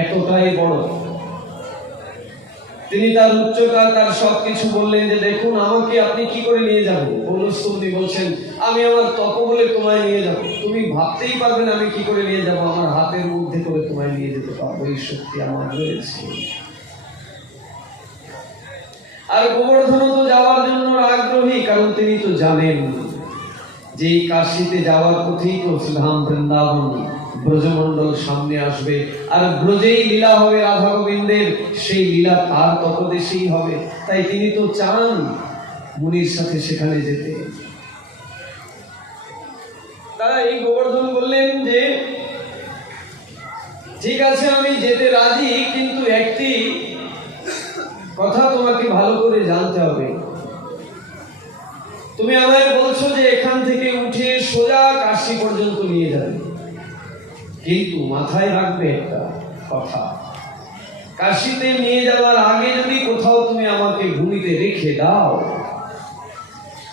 এতটাই বড়। তিনি তার উচ্চতা, তার সবকিছু বললেন যে দেখুন আমাকে আপনি কি করে নিয়ে যাবেন। পৌলুস্তমনি বলছেন আমি আমার তপবলে তোমায় নিয়ে যাব, তুমি ভাবতেই পারবে না আমি কি করে নিয়ে যাব, আমার হাতের মধ্যে করে তোমায় নিয়ে যেতে পারবো, এই শক্তি আমার রয়েছে। আর গোবর্ধন তো যাওয়ার জন্য আগ্রহী, কারণ তিনি তো জানেন যে কাশীতে যাওয়ার পথেই তো ধাম বৃন্দাবন ব্রজমণ্ডল সামনে আসবে, আর ব্রজেই লীলা হবে রাধা গোবিন্দের, সেই লীলা তার তপদেশেই হবে। তাই তিনি তো চান মুনির সাথে সেখানে যেতে। তাই গোবর্ধন বললেন যে ঠিক আছে আমি যেতে রাজি, কিন্তু একটি কথা তোমাকে ভালো করে জানতে হবে। তুমি আমায় বলছো যে এখান থেকে উঠে সোজা কাশী পর্যন্ত নিয়ে যাবে, কিন্তু মাথায় রাখবে একটা কথা, কাশীতে নিয়ে যাওয়ার আগে যদি কোথাও তুমি আমাকে ভূমিতে রেখে দাও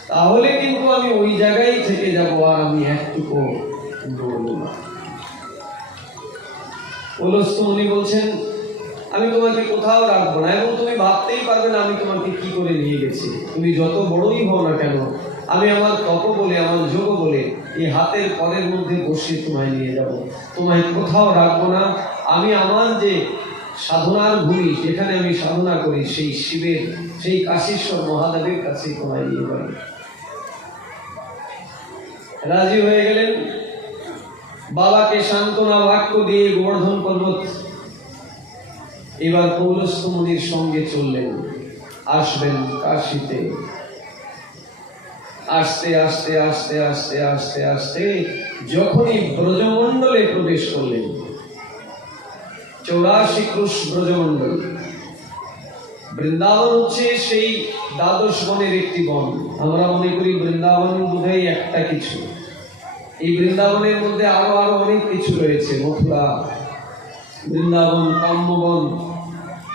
তাহলে কিন্তু আমি ওই জায়গায় থেকে যাব, আর আমি একটুকু নড়ব না। পৌলুস্তমনি বলছেন আমি তোমাকে কোথাও রাখবো না, এবং তুমি ভাবতেই পারবে না আমি তোমাকে কি করে নিয়ে গেছি। তুমি যত বড়ই হও না কেন, আমি আমার তপ বলে, আমার যোগ বলে এই হাতের পরের মধ্যে বসিয়ে তোমায় নিয়ে যাব, তোমায় কোথাও রাখবো না। আমি আমার যে সাধনার ভূমি, যেখানে আমি সাধনা করি, সেই শিবের, সেই কাশীশ্বর মহাদেবের কাছে তোমায় নিয়ে যাবো। রাজি হয়ে গেলেন। বাবাকে সান্ত্বনা বাক্য দিয়ে গোবর্ধন পর্বত এবার পৌলুস্তমনির সঙ্গে চললেন, আসবেন কাশীতে। আস্তে আস্তে আস্তে আস্তে আস্তে আস্তে যখনই ব্রজমণ্ডলে প্রবেশ করলেন, 84 ক্রোশ ব্রজমণ্ডল। বৃন্দাবন হচ্ছে সেই দ্বাদশ বনের একটি বন। আমরা মনে করি বৃন্দাবন বোধহয় একটা কিছু, এই বৃন্দাবনের মধ্যে আরো আরো অনেক কিছু রয়েছে। মথুরা, বৃন্দাবন, কাম্যবন,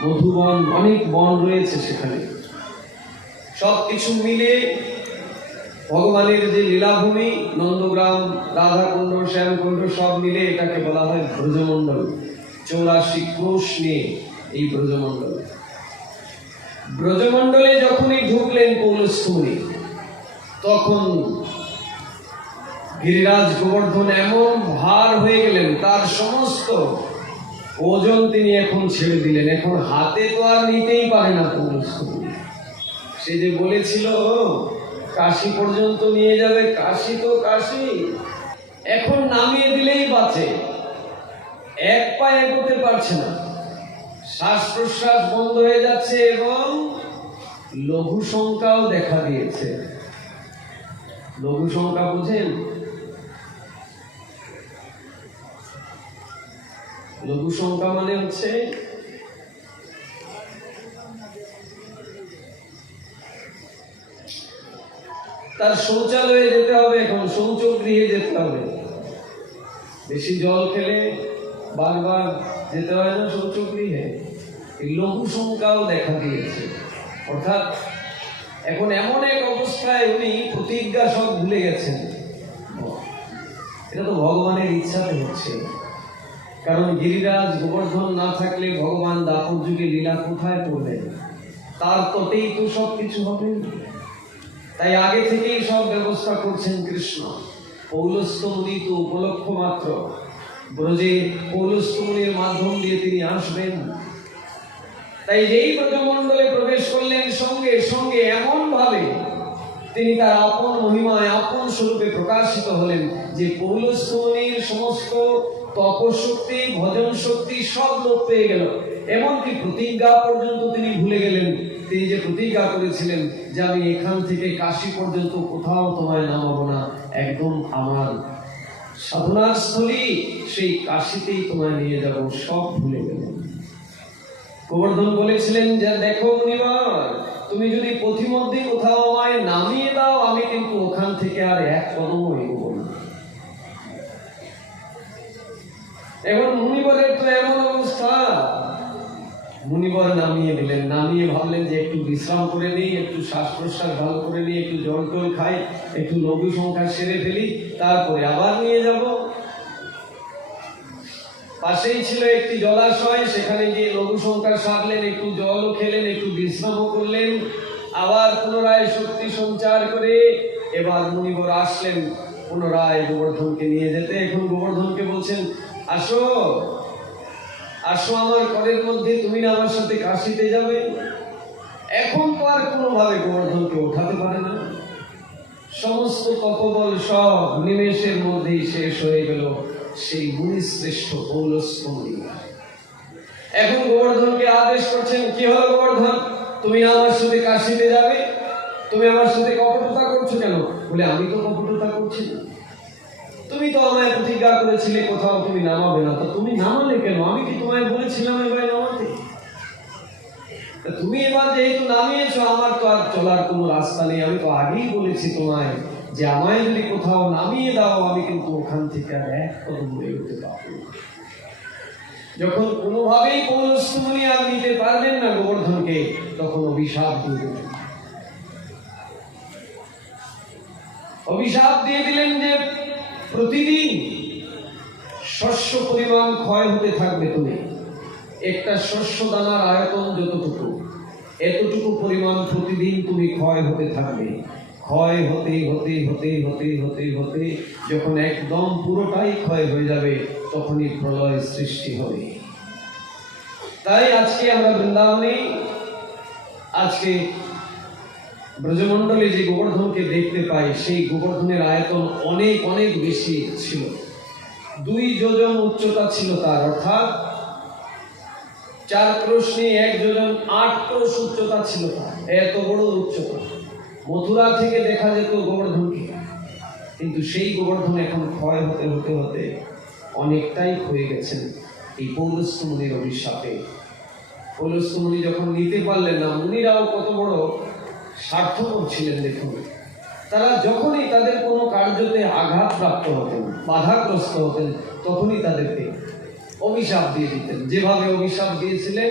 মধুবন, অনেক বন রয়েছে সেখানে। সবকিছু মিলে ভগবানের যে লীলাভূমি, নন্দগ্রাম, রাধাকুণ্ড, শ্যামকুণ্ড সব মিলে এটাকে বলা হয় ব্রজমণ্ডল। 84 ক্রোশ নিয়ে এই ব্রজমণ্ডল। ব্রজমণ্ডলে যখনই ঢুকলেন পৌলুস্তমনি, তখন গিরিরাজ গোবর্ধন এমন ভার হয়ে গেলেন, তার সমস্ত ওজন তিনি এখন ছেড়ে দিলেন। এখন হাতে তো আর নিতেই পারে না পৌলুস্তমনি। সে যে বলেছিল কাশী পর্যন্ত নিয়ে যাবে, কাশী তো কাশী, এখন নামিয়ে দিলেই বাঁচে, এক পা এগোতে পারছে না, শ্বাস প্রশ্বাস বন্ধ হয়ে যাচ্ছে, এবং লঘু শঙ্কাও দেখা দিয়েছে। লঘু শঙ্কা বুঝেন? লঘু শঙ্কা মানে হচ্ছে তার শৌচালয়ে যেতে হবে, এখন শৌচগৃহে যেতে হবে। বেশি জল খেলে বারবার যেতে হয় না শৌচগৃহে, এই লঘু শঙ্কাও দেখা দিয়েছে। অর্থাৎ এখন এমন এক অবস্থায় উনি প্রতিজ্ঞা সব ভুলে গেছেন। এটা তো ভগবানের ইচ্ছাতে হচ্ছে, কারণ গিরিরাজ গোবর্ধন না থাকলে ভগবান দাপর যুগে লীলা কোথায় করবেন? তার তটেই তো সব কিছু হবে। তাই আগে থেকেই সব ব্যবস্থা করছেন কৃষ্ণ। পৌলুস্তমনি তো উপলক্ষ মাত্র, ব্রজে পৌলুস্তমনির মাধ্যম দিয়ে তিনি আসবেন। তাই যেই ব্রজমণ্ডলে প্রবেশ করলেন, সঙ্গে সঙ্গে এমন ভাবে তিনি তার আপন মহিমায়, আপন স্বরূপে প্রকাশিত হলেন যে পৌলুস্তমনির সমস্ত তপশক্তি, ভজন শক্তি সব লোপ পেয়ে গেল। এমনকি প্রতিজ্ঞা পর্যন্ত তিনি ভুলে গেলেন। তিনি যে প্রতিজ্ঞা করেছিলেন যে আমি এখান থেকে কাশী পর্যন্ত কোথাও তোমায় নামাবো না, একদম আমার সাধনার স্থলী সেই কাশীতেই তোমায় নিয়ে যাব, সব ভুলে গেলেন। গোবর্ধন বলেছিলেন যে দেখো মুনিবার, তুমি যদি পথিমধ্যে কোথাও আমায় নামিয়ে দাও, আমি কিন্তু ওখান থেকে আর এক কদমও এগোবো না। এখন মুনিবরের তো এমন অবস্থা, মুনিবর নামিয়ে দিলেন। নামিয়ে ভাবলেন যে একটু বিশ্রাম করে নিই, একটু শ্বাস প্রশ্বাস ভালো করে নিই, একটু জল টল খাই, একটু লঘু সংখ্যা সেরে ফেলি, তারপরে আবার নিয়ে যাব। পাশেই ছিল একটি জলাশয়, সেখানে গিয়ে লঘুশঙ্কা সারলেন, একটু জলও খেলেন, একটু বিশ্রামও করলেন, আবার পুনরায় শক্তি সঞ্চার করে এবার মুনিবর আসলেন পুনরায় গোবর্ধনকে নিয়ে যেতে। এখন গোবর্ধনকে বলছেন, আসো আসো আমার করের মধ্যে, তুমি না আমার সাথে কাশিতে যাবে। এখন তো আর কোনোভাবে গোবর্ধনকে ওঠাতে পারে না, সমস্ত তপবল সব নিমেষের মধ্যেই শেষ হয়ে গেল সেই মুনিশ্রেষ্ঠ পৌলস্ত্য মুনি। এখন গোবর্ধনকে আদেশ করছেন, কি হলো গোবর্ধন, তুমি না আমার সাথে কাশিতে যাবে, তুমি আমার সাথে কপটতা করছো কেন? বলে, আমি তো কপটতা করছি না, তুমি তো আমায় প্রতিজ্ঞা করেছিলে কোথাও তুমি নামাবে না, তো তুমি নামালে কেন? আমি কি তোমায় বলেছিলাম এবার নামাতে? তুমি এবার যেহেতু নামিয়েছো, আমার তো আর চলার কোনো রাস্তা নেই। আমি তো আগেই বলেছি তোমায় যে আমায় যদি কোথাও নামিয়ে দাও, আমি কিন্তু ওখান থেকে আর এক কদম বের হতে পারবো না। যখন কোনোভাবেই পৌলস্ত্য মুনি আর নিতে পারবেন না গোবর্ধনকে, তখন অভিশাপ দিয়ে দিলেন। অভিশাপ দিয়ে দিলেন যে প্রতিদিন শস্য পরিমাণ ক্ষয় হতে থাকবে। তুমি একটা শস্য দানার আয়তন যতটুকু, এতটুকু পরিমাণ প্রতিদিন তুমি ক্ষয় হতে থাকবে। ক্ষয় হতে হতে হতে হতে হতে হতে যখন একদম পুরোটাই ক্ষয় হয়ে যাবে, তখনই প্রলয় সৃষ্টি হবে। তাই আজকে আমরা বৃন্দাবনে, আজকে ব্রজমণ্ডলে যে গোবর্ধনকে দেখতে পাই, সেই গোবর্ধনের আয়তন অনেক অনেক বেশি ছিল। 2 যোজন উচ্চতা ছিল তার, অর্থাৎ 4 ক্রোশ নিয়ে 1 যোজন 8 ক্রোশ উচ্চতা ছিল তার। এত বড় উচ্চতা। মথুরা থেকে দেখা যেত গোবর্ধনকে, কিন্তু সেই গোবর্ধন এখন ক্ষয় হতে হতে হতে অনেকটাই ক্ষয়ে গেছেন এই পৌলস্ত্য মুনির অভিশাপে। পৌলস্ত্য মুনি যখন নিতে পারলেন না, মুনিরাও কত বড় স্বার্থপর ছিলেন দেখুন। তারা যখনই তাদের কোনো কার্যতে আঘাতপ্রাপ্ত হতেন, বাধাগ্রস্ত হতেন, তখনই তাদেরকে অভিশাপ দিয়ে দিতেন। যেভাবে অভিশাপ দিয়েছিলেন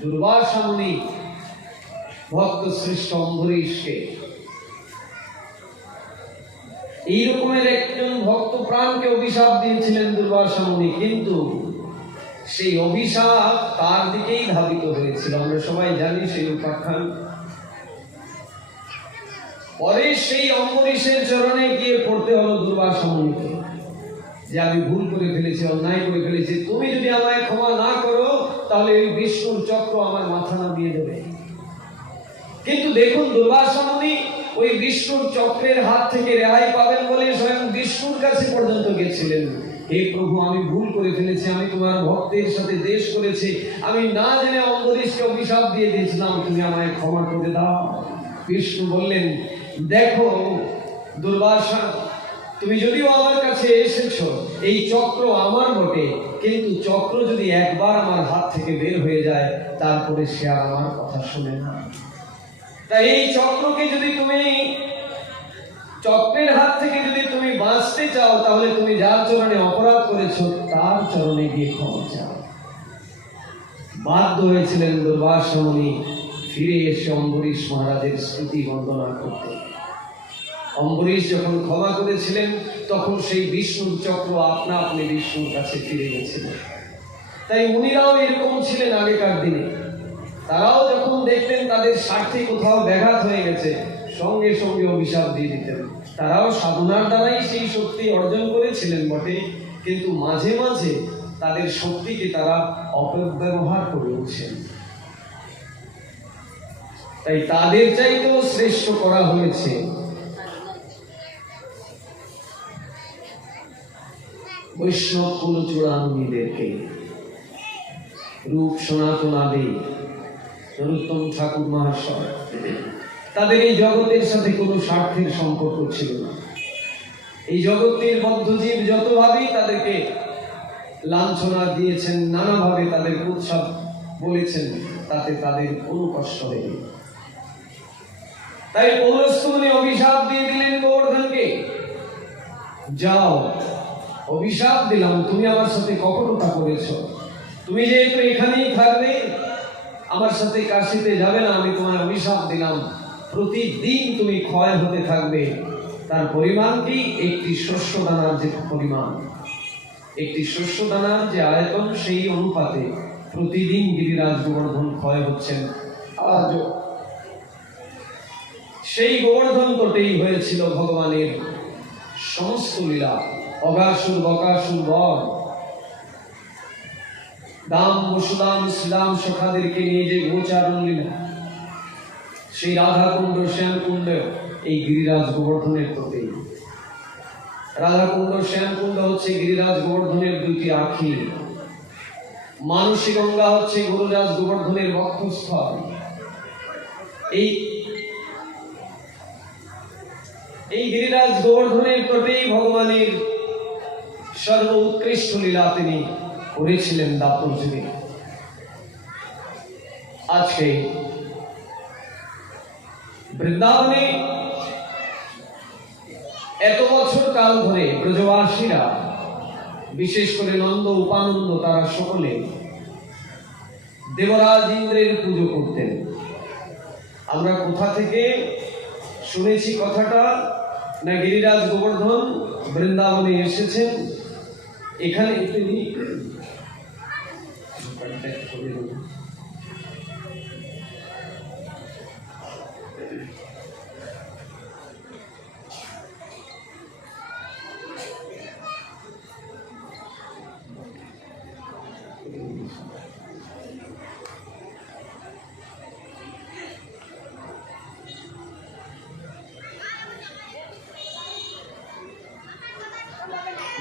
দুর্বাসা মুনি ভক্ত শ্রেষ্ঠ অম্বরীশকে, এই রকমের একজন ভক্ত প্রাণকে অভিশাপ দিয়েছিলেন দুর্বাসা মুনি, কিন্তু সেই অভিশাপ তার দিকেই ধাবিত হয়েছিল। আমরা সবাই জানি সেই উপাখ্যান। পরে সেই অম্বরীশের চরণে গিয়ে পড়তে হলো দুর্বাসা মুনিকে যে আমি ভুল করে ফেলেছি, অন্যায় করে ফেলেছি, তুমি যদি আমায় ক্ষমা না করো তাহলে ওই বিষ্ণুর চক্র আমার মাথা নামিয়ে দেবে। কিন্তু দেখুন দুর্বাসা মুনি ওই বিষ্ণুর চক্রের হাত থেকে রেহাই পাবেন বলে স্বয়ং বিষ্ণুর কাছে পর্যন্ত গেছিলেন। হে প্রভু, আমি ভুল করে ফেলেছি, আমি তোমার ভক্তের সাথে দ্বেষ করেছি, আমি না জেনে অম্বরীশকে অভিশাপ দিয়ে দিয়েছিলাম, তুমি আমায় ক্ষমা করে দাও। বিষ্ণু বললেন, দেখো দুর্বাসা, তুমি যদিও আমার কাছে এসেছো, এই চক্র আমার বটে, কিন্তু চক্র যদি একবার আমার হাত থেকে বের হয়ে যায়, তারপরে সে আর আমার কথা শুনে না। তাই এই চক্রকে যদি তুমি, চক্রের হাত থেকে যদি তুমি বাঁচতে চাও, তাহলে তুমি যার চরণে অপরাধ করেছো তার চরণে গিয়ে ক্ষমা চাও। বাধ্য হয়েছিলেন দুর্বাসা মুনি ফিরে এসে অম্বরীশ মহারাজের স্তুতি বন্দনা করতে। অম্বরীশ যখন ক্ষমা করেছিলেন, তখন সেই বিষ্ণুর চক্র আপনা আপনি বিষ্ণুর কাছে ফিরে গেছিল। তাই মুনিরাও এরকম ছিলেন আগেকার দিনে। তারাও যখন দেখতেন তাদের স্বার্থে কোথাও ব্যাঘাত হয়ে গেছে, সঙ্গে সঙ্গে অভিশাপ দিয়ে দিতেন। তারাও সাধনার দ্বারাই সেই শক্তি অর্জন করেছিলেন বটে, কিন্তু মাঝে মাঝে তাদের শক্তিকে তারা অপব্যবহার করে উঠছেন। তাই তাদের চাইতেও শ্রেষ্ঠ করা হয়েছে বৈষ্ণব কুলচূড়ামণিদেরকে। রূপ সনাতন আদি নরোত্তম ঠাকুর মহাশয়, তাদের এই জগতের সাথে কোনো স্বার্থের সম্পর্ক ছিল না। এই জগতের বদ্ধজীব যতভাবেই তাদেরকে লাঞ্ছনা দিয়েছেন, নানাভাবে তাদের উৎসব বলেছেন, তাতে তাদের কোনো কষ্ট হয়নি। তাই পৌলস্ত্য মুনি অভিশাপ দিয়ে দিলেন গোবর্ধনকে, যাও, অভিশাপ দিলাম, তুমি আমার সাথে কপটতা করেছো, তুমি যেহেতু এখানেই থাকবে, আমার সাথে কাশিতে যাবে না, আমি তোমার অভিশাপ দিলাম, প্রতিদিন তুমি ক্ষয় হতে থাকবে। তার পরিমাণ কি? একটি শস্য দানার যে পরিমাণ, একটি শস্য দানার যে আয়তন, সেই অনুপাতে প্রতিদিন গিরিরাজ গোবর্ধন ক্ষয় হচ্ছেন। আজও সেই গোবর্ধন তটেই হয়েছিল ভগবানের সমস্ত লীলা। অগাসুর, বকাসুর বধ, দাম, বসুদাম, শ্রীদাম সখাদেরকে নিয়ে যে গোচারণ লীলা, সেই রাধাকুণ্ড, শ্যামকুণ্ড এই গিরিরাজ গোবর্ধনের তটেই। রাধাকুণ্ড, শ্যামকুণ্ড হচ্ছে গিরিরাজ গোবর্ধনের দুইটি আখি। মানসী গঙ্গা হচ্ছে গিরিরাজ গোবর্ধনের বক্ষস্থল। এই গিরিরাজ গোবর্ধনের তটেই ভগবানের সর্ব উৎকৃষ্ট লীলা তিনি করেছিলেন দাপর যুগে। আজকে বৃন্দাবনে এত বছর কাল ধরে ব্রজবাসীরা, বিশেষ করে নন্দ, উপানন্দ, তারা সকলে দেবরাজ ইন্দ্রের পুজো করতেন। আমরা কোথা থেকে শুনেছি কথাটা? না, গিরিরাজ গোবর্ধন বৃন্দাবনে এসেছেন, এখানে তিনি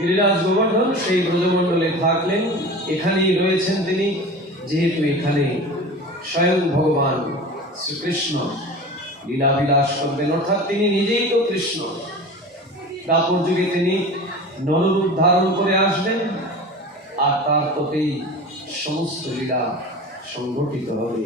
গিরিরাজ গোবর্ধন সেই ব্রজমণ্ডলে থাকলেন, এখানেই রয়েছেন তিনি। যেহেতু এখানে স্বয়ং ভগবান শ্রীকৃষ্ণ লীলা বিলাস করবেন, অর্থাৎ তিনি নিজেই তো কৃষ্ণ। দাপর যুগে তিনি নররূপ ধারণ করে আসবেন, আর তার ততেই সমস্ত লীলা সংঘটিত হবে।